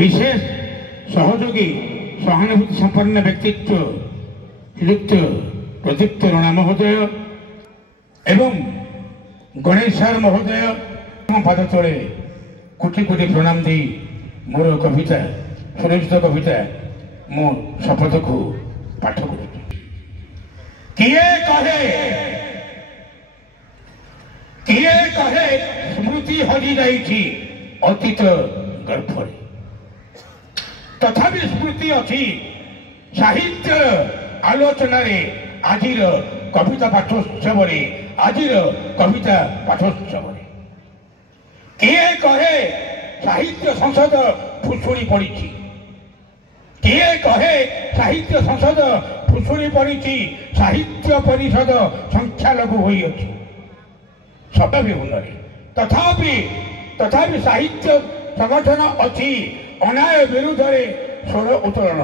विशेष सहयोगी सहानुभूति संपन्न व्यक्तित्व श्रीयुक्त प्रदीप्त रणा महोदय एवं गणेश सार महोदय पद तले कोटि कोटि प्रणाम दी मोर कविता सुरक्षित कविता मो शपथ को पाठ कर किए कहे स्मृति हजि जाइछि अतीत गर्भरे तथापि स्मृति अच्छी साहित्य आलोचन आज कविता पाठोत्सव आज कविता पाठोत्सव किए कहे साहित्य संसद फुसुड़ी पड़ी किए कहे साहित्य संसद फुसुड़ी पड़ी साहित्य परिषद संख्या लघु होई अछि सब विभिन्न तथापि साहित्य संगठन अच्छी अन्याय विरुद्ध स्वर उत्तोलन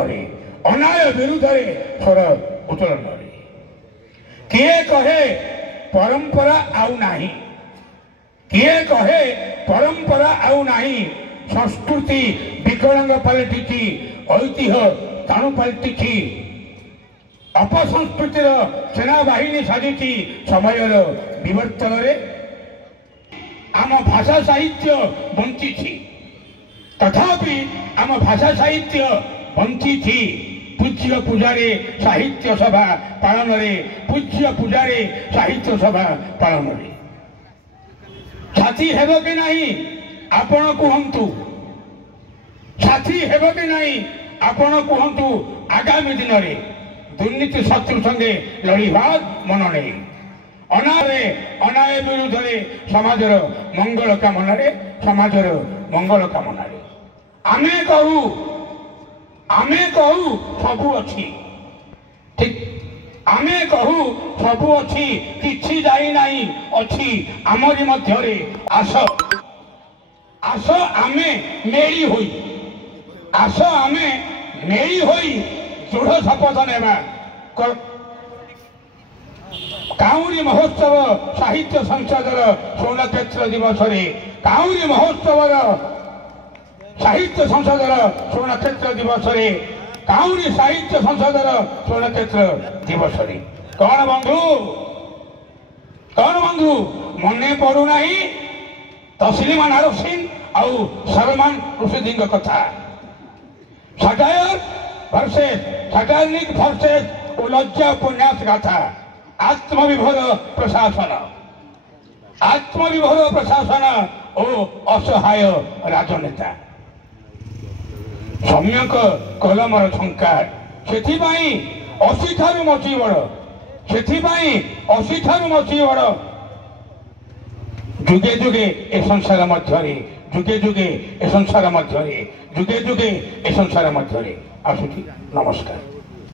अन्याय विरुद्ध स्वर उत्तोलन किए कहे परंपरा आउ नाही किए कहे परंपरा आउ नाही संस्कृति विकलांग पलटि ऐतिह्य ताणु पलटि अपसंस्कृतिर सेनाबाहिनी साजिची समय विवर्तन आम भाषा साहित्य बंची तथापि आम भाषा साहित्य बंची पूज्य पूजारे साहित्य सभा पालन पूज्य पूजारे साहित्य सभा पालन साथी हेब कि नहीं आपण कहतु साथी हेब कि नहीं आपण कहतु आगामी दिन में दुर्नीति शत्रु संगे लड़वा मन नहीं अन्याय विरुद्ध समाजर मंगल कामन समाजर मंगल कामन आमे कहू सबू अच्छी ठीक आमे कहू सबू अच्छी किछि जाई नाही अच्छी आमरी मध्यरे आस आस आमे मेली होई आस आमे मेली होई दृढ़ शपथ नेबा काउरी महोत्सव साहित्य संसदर स्वर्ण क्षेत्र दिवस काउरी महोत्सव साहित्य संसदर स्वर्ण क्षेत्र दिवस काउरी साहित्य संसदर स्वर्ण क्षेत्र दिवस कौन बंधु मने पड़ू ना तस्लीमा नारसिंह आउ सलमान रुशदी कथा सटायर वर्सेस लज्जा उपन्यास गाथा आत्मविभोर प्रशासन और असहाय राजनेता सम्यक कलमर झंकार से 80 ठारू मची बड़ से 80 ठारू मची बड़ जुगे जुगे ए संसार मध्य जुगे जुगे ए संसार मध्य जुगे जुगे ए संसार मध्य आसुची नमस्कार।